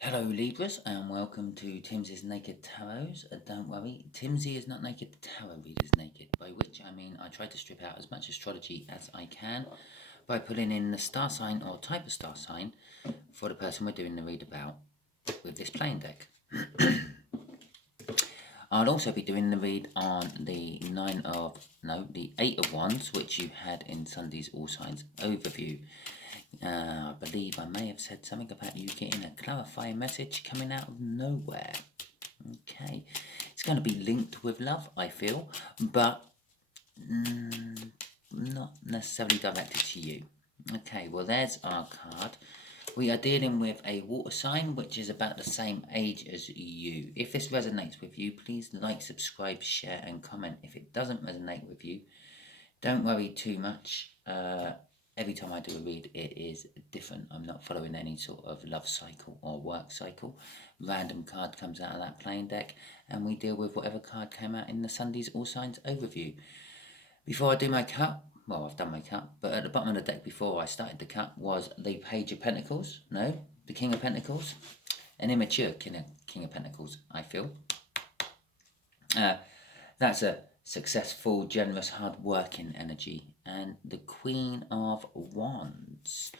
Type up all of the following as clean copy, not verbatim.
Hello Libras and welcome to Timsy's Naked Tarots. Don't worry, Timsy is not naked, the tarot reader is naked, by which I mean I try to strip out as much astrology as I can by putting in the star sign or type of star sign for the person we're doing the read about with this playing deck. I'll also be doing the read on the the 8 of Wands, which you had in Sunday's All Signs overview. I believe I may have said something about you getting a clarifying message coming out of nowhere. Okay, it's going to be linked with love, I feel, but not necessarily directed to you. Okay, well, there's our card. We are dealing with a water sign which is about the same age as you. If this resonates with you, please like, subscribe, share, and comment. If it doesn't resonate with you, don't worry too much. Every time I do a read, it is different. I'm not following any sort of love cycle or work cycle. Random card comes out of that playing deck, and we deal with whatever card came out in the Sunday's All Signs overview. Before I do my cut, well, I've done my cut, but at the bottom of the deck before I started the cut was the Page of Pentacles. No, the King of Pentacles. An immature King of Pentacles, I feel. That's a successful, generous, hard-working energy. And the Queen of Wands.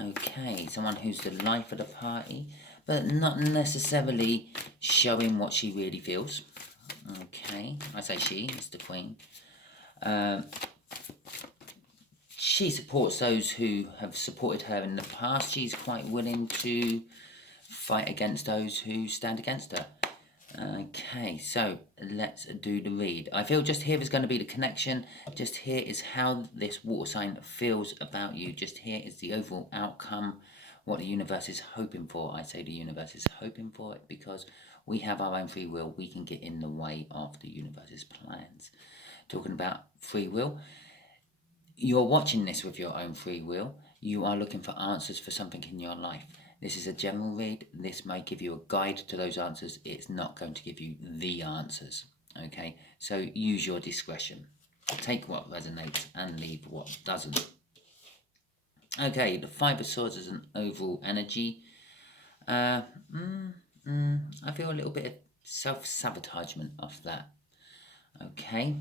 Okay, someone who's the life of the party, but not necessarily showing what she really feels. Okay, I say she, it's the Queen. She supports those who have supported her in the past. She's quite willing to fight against those who stand against her. Okay, so let's do the read. I feel just here is going to be the connection. Just here is how this water sign feels about you. Just here is the overall outcome, what the universe is hoping for. I say the universe is hoping for it because we have our own free will. We can get in the way of the universe's plans. Talking about free will, you're watching this with your own free will. You are looking for answers for something in your life. This is a general read. This may give you a guide to those answers. It's not going to give you the answers. Okay, so use your discretion. Take what resonates and leave what doesn't. Okay, the Five of Swords is an overall energy. I feel a little bit of self-sabotagement off that. Okay.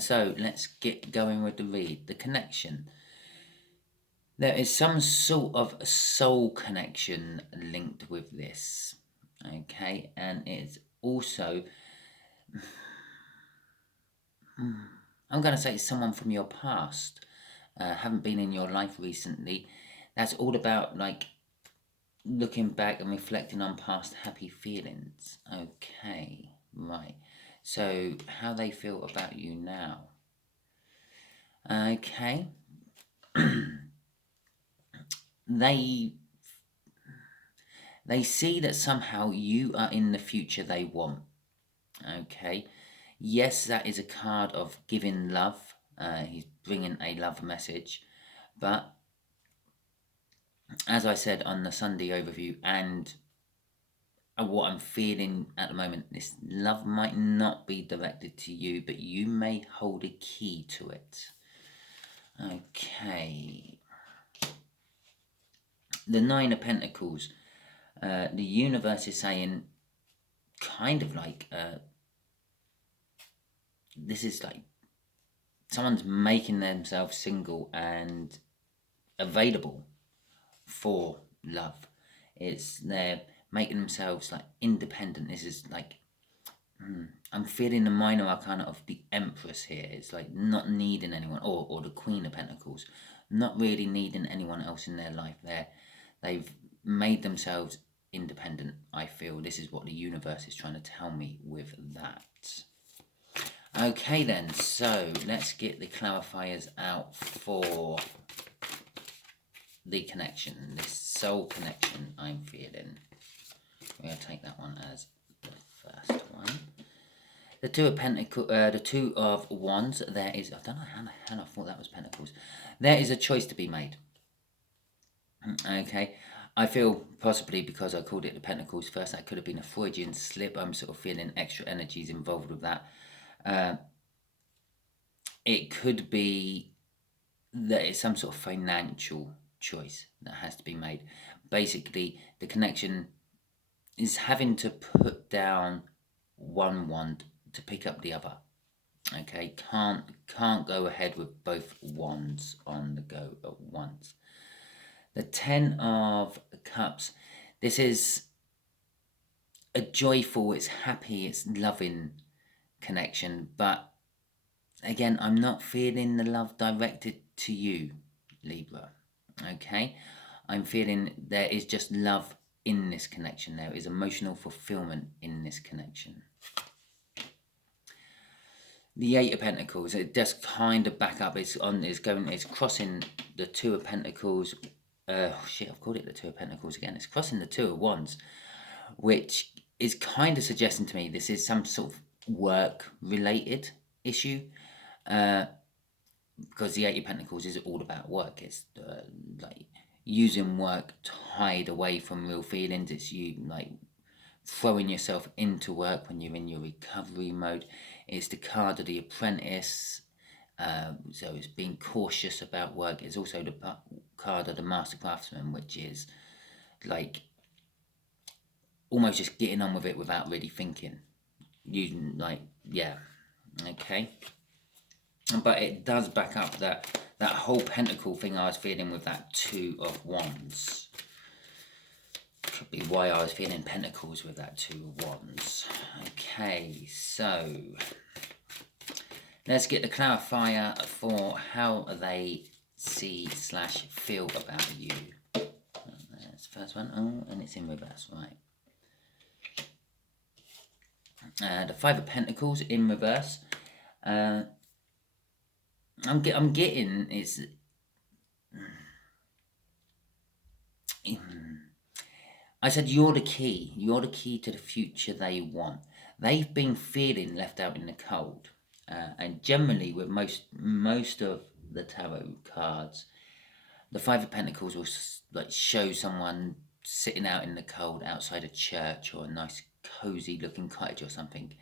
So let's get going with the read. The connection. There is some sort of soul connection linked with this. Okay, and it's also, I'm going to say it's someone from your past, haven't been in your life recently. That's all about like looking back and reflecting on past happy feelings. Okay, right. So how they feel about you now. Okay. They see that somehow you are in the future they want. Okay. Yes, that is a card of giving love. He's bringing a love message. But as I said on the Sunday overview, and what I'm feeling at the moment, this love might not be directed to you, but you may hold a key to it. Okay. The Nine of Pentacles. The universe is saying, kind of like, this is like someone's making themselves single and available for love. They're making themselves like independent. This is like, I'm feeling the minor arcana of the Empress here. It's like not needing anyone, or the Queen of Pentacles, not really needing anyone else in their life. They've made themselves independent. I feel this is what the universe is trying to tell me with that. Okay then, so let's get the clarifiers out for the connection, this soul connection I'm feeling. We're going to take that one as the first one. The Two of Pentacles, the Two of Wands, there is, I don't know how I thought that was Pentacles. There is a choice to be made. Okay, I feel possibly because I called it the Pentacles first, that could have been a Freudian slip. I'm sort of feeling extra energies involved with that. It could be that it's some sort of financial choice that has to be made. Basically, the connection is having to put down one wand to pick up the other. Okay, can't go ahead with both wands on the go at once. The 10 of Cups, this is a joyful, it's happy, it's loving connection, but again, I'm not feeling the love directed to you, Libra. Okay, I'm feeling there is just love in this connection. There is emotional fulfillment in this connection. The 8 of Pentacles, it just kind of back up. It's crossing the 2 of Pentacles. I've called it the 2 of Pentacles again. It's crossing the 2 of Wands, which is kind of suggesting to me this is some sort of work-related issue. Because the 8 of Pentacles is all about work. It's like using work to hide away from real feelings. It's you like throwing yourself into work when you're in your recovery mode. It's the card of the Apprentice. So it's being cautious about work. It's also the card of the Master Craftsman, which is like almost just getting on with it without really thinking. Using okay. But it does back up that whole pentacle thing I was feeling with that 2 of Wands. Could be why I was feeling pentacles with that 2 of Wands. Okay, so let's get the clarifier for how they see/feel about you. That's the first one. Oh, and it's in reverse, right. The 5 of Pentacles in reverse. I'm getting is. I said you're the key. You're the key to the future they want. They've been feeling left out in the cold, and generally with most of the tarot cards, the 5 of Pentacles will like show someone sitting out in the cold outside a church or a nice cozy looking cottage or something,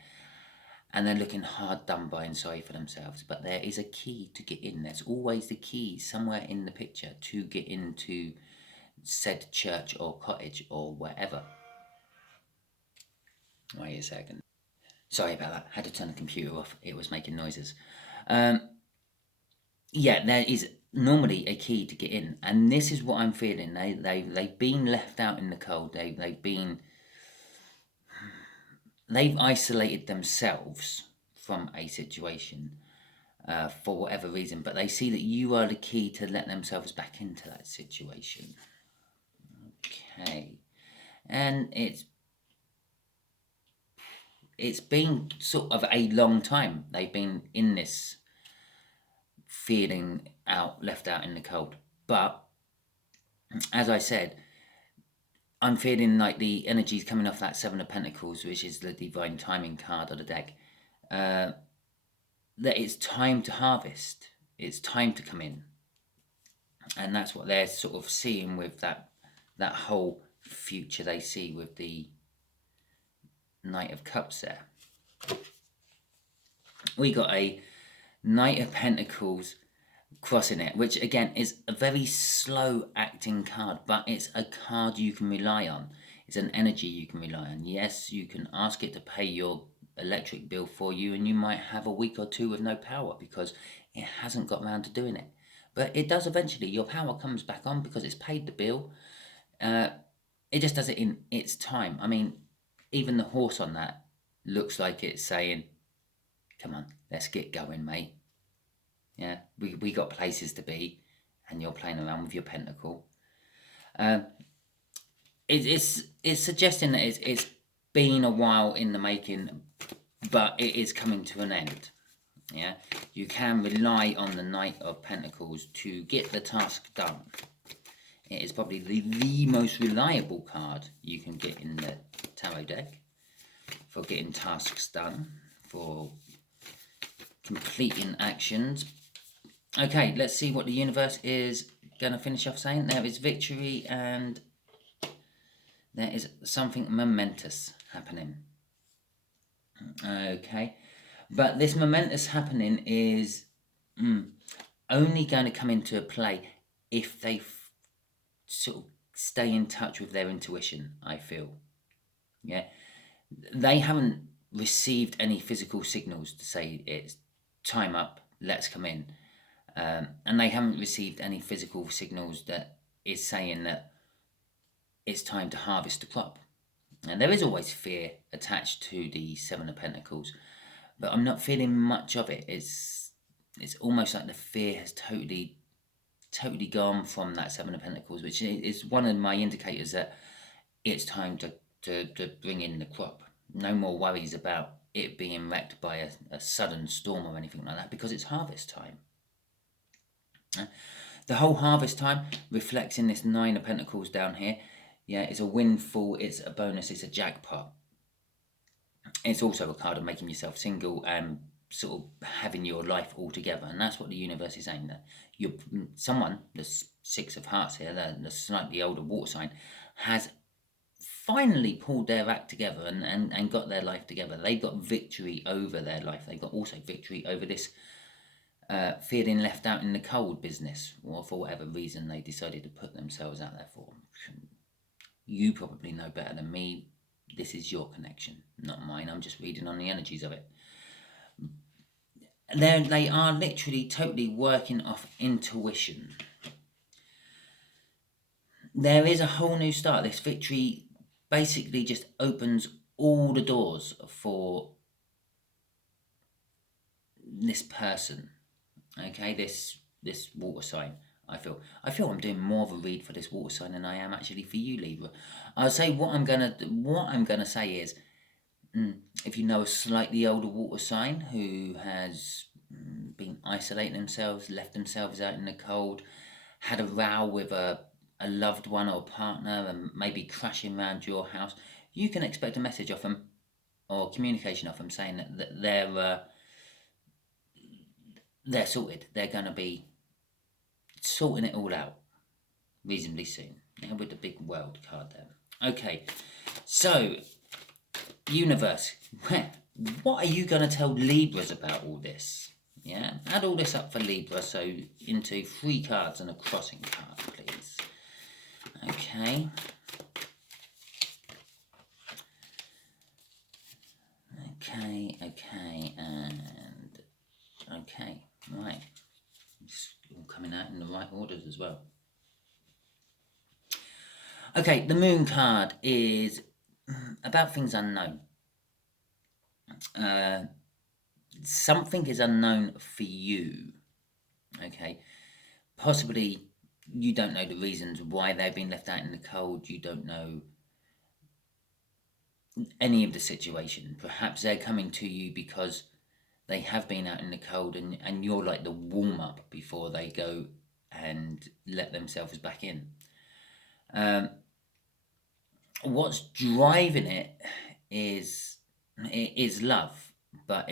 and they're looking hard done by and sorry for themselves. But there is a key to get in. There's always the key somewhere in the picture to get into said church or cottage or wherever. Wait a second. Sorry about that. Had to turn the computer off. It was making noises. Yeah, there is normally a key to get in, and this is what I'm feeling. They've been left out in the cold. They've isolated themselves from a situation for whatever reason, but they see that you are the key to let themselves back into that situation. Okay, and it's been sort of a long time. They've been in this feeling left out in the cold, but as I said, I'm feeling like the energy's coming off that 7 of Pentacles, which is the divine timing card of the deck, that it's time to harvest. It's time to come in. And that's what they're sort of seeing with that whole future they see with the Knight of Cups there. We got a Knight of Pentacles crossing it, which again is a very slow acting card, but it's a card you can rely on. It's an energy you can rely on. Yes, you can ask it to pay your electric bill for you, and you might have a week or two with no power because it hasn't got around to doing it. But it does eventually. Your power comes back on because it's paid the bill. It just does it in its time. I mean, even the horse on that looks like it's saying, come on, let's get going, mate. Yeah, we got places to be, and you're playing around with your pentacle. It's suggesting that it's been a while in the making, but it is coming to an end. Yeah, you can rely on the Knight of Pentacles to get the task done. It is probably the most reliable card you can get in the tarot deck for getting tasks done, for completing actions. Okay, let's see what the universe is going to finish off saying. There is victory and there is something momentous happening. Okay, but this momentous happening is only going to come into play if they sort of stay in touch with their intuition, I feel. Yeah. They haven't received any physical signals to say it's time up, let's come in. And they haven't received any physical signals that is saying that it's time to harvest the crop. And there is always fear attached to the Seven of Pentacles, but I'm not feeling much of it. It's almost like the fear has totally gone from that Seven of Pentacles, which is one of my indicators that it's time to bring in the crop. No more worries about it being wrecked by a sudden storm or anything like that, because it's harvest time. The whole harvest time reflects in this Nine of Pentacles down here. Yeah, it's a windfall, it's a bonus, it's a jackpot. It's also a card of making yourself single and sort of having your life all together, and that's what the universe is saying. That someone, the Six of Hearts here, the slightly older water sign, has finally pulled their act together and got their life together. They got victory over their life. They got also victory over this feeling left out in the cold business, or for whatever reason they decided to put themselves out there for. You probably know better than me. This is your connection, not mine. I'm just reading on the energies of it. They are literally totally working off intuition. There is a whole new start. This victory basically just opens all the doors for this person. Okay, this water sign. I feel I'm doing more of a read for this water sign than I am actually for you, Libra. I'll say what I'm gonna say is, if you know a slightly older water sign who has been isolating themselves, left themselves out in the cold, had a row with a loved one or a partner, and maybe crashing around your house, you can expect a message off them or communication off them saying that they're sorted. They're going to be sorting it all out reasonably soon. Yeah, with the big world card there. Okay, so universe, what are you going to tell Libras about all this? Yeah, add all this up for Libra, so into 3 cards and a crossing card, please. Okay. Okay, and okay, right. It's all coming out in the right orders as well. Okay, the Moon card is about things unknown. Something is unknown for you. Okay, possibly you don't know the reasons why they've been left out in the cold. You don't know any of the situation. Perhaps they're coming to you because they have been out in the cold, and you're like the warm-up before they go and let themselves back in. What's driving it is love, but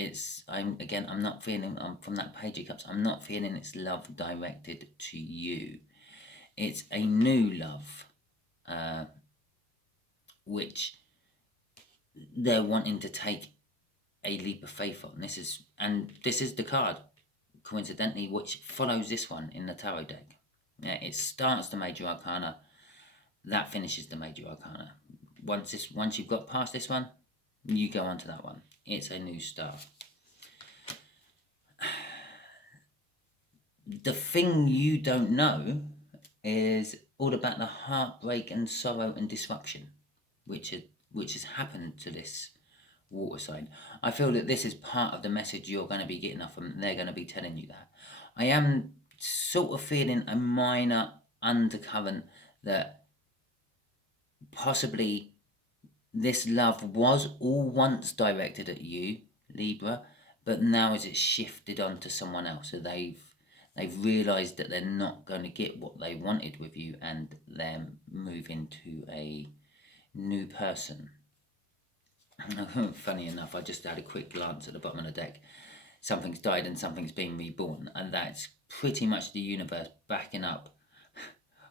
I'm not feeling, from that Page of Cups, I'm not feeling it's love directed to you. It's a new love, which they're wanting to take a leap of faith on. This is the card, coincidentally, which follows this one in the tarot deck. Yeah, it starts the Major Arcana, that finishes the Major Arcana. Once you've got past this one, you go on to that one. It's a new start. The thing you don't know is all about the heartbreak and sorrow and disruption which has happened to this water sign. I feel that this is part of the message you're going to be getting off them. They're going to be telling you that. I am sort of feeling a minor undercurrent that possibly this love was all once directed at you, Libra, but now as it's shifted onto someone else, so they've realised that they're not going to get what they wanted with you, and they're moving to a new person. Funny enough, I just had a quick glance at the bottom of the deck. Something's died and something's been reborn, and that's pretty much the universe backing up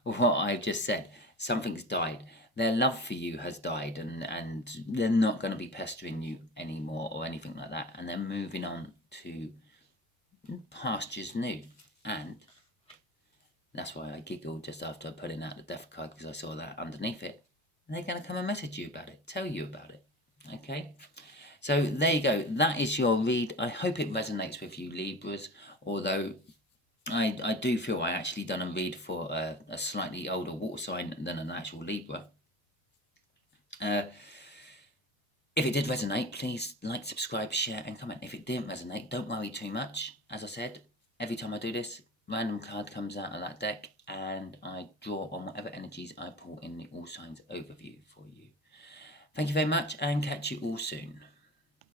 what I've just said. Something's died. Their love for you has died, and they're not going to be pestering you anymore or anything like that, and they're moving on to pastures new. And That's why I giggled just after pulling out the death card, because I saw that underneath it. And they're going to come and message you about it, tell you about it. Okay? So there you go. That is your read. I hope it resonates with you, Libras, although I do feel I actually done a read for a slightly older water sign than an actual Libra. If it did resonate, please like, subscribe, share, and comment. If it didn't resonate, don't worry too much. As I said, every time I do this, random card comes out of that deck, and I draw on whatever energies I pull in the All Signs overview for you. Thank you very much, and catch you all soon.